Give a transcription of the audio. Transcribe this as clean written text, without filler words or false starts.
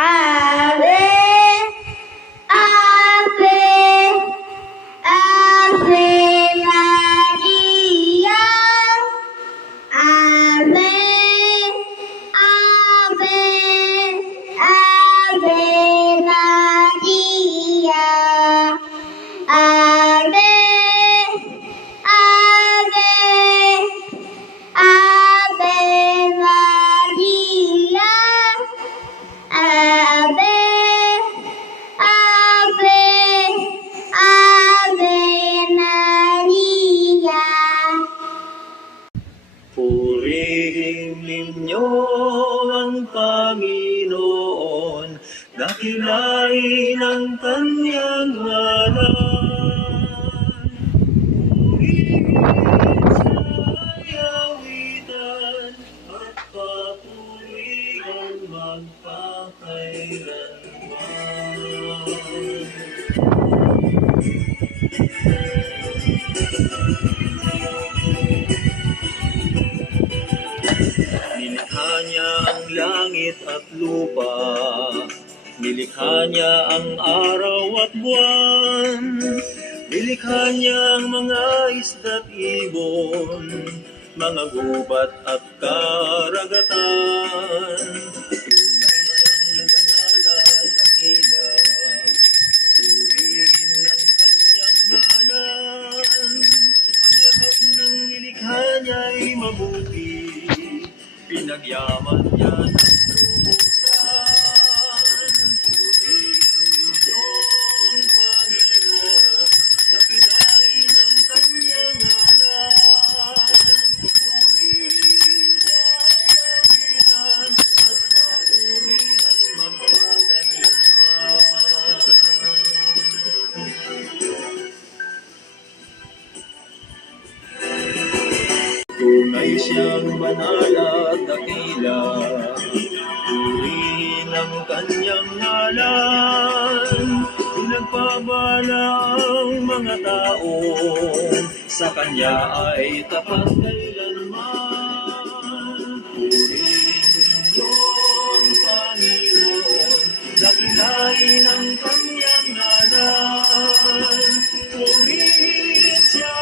Ave, Ave, Ave Maria. Ave, Ave, Ave Maria. Ave, Ave, Ave Maria. Ave, Ave, Ave Maria. Purihin ninyo ang Panginoon, dakilain ang kanyang ngalan. Purihin sa yawitan at papurihan magpakailanman. Nilikha niya ang langit at lupa, nilikha niya ang araw at buwan, nilikha niya ang mga isda't ibon, mga gubat at karagatan. Tunay siyang banal at dakila, purihin ang kanyang ngalan. Ang lahat ng nilikha niya'y mabuti, pinagyaman niya ng lubusan. Purihin niyong Panginoon, dakilain ang kanyang ngalan. Purihin sa yawitan at papurihan magpakailanman. Tunay siyang banal at dakila, purihin ang kanyang ngalan. Pinagpabala ang mga tao, sa kanya ay tapat kailanman. Purihin ninyo'ng Panginoon, dakilain ang kanyang ngalan. Purihin siya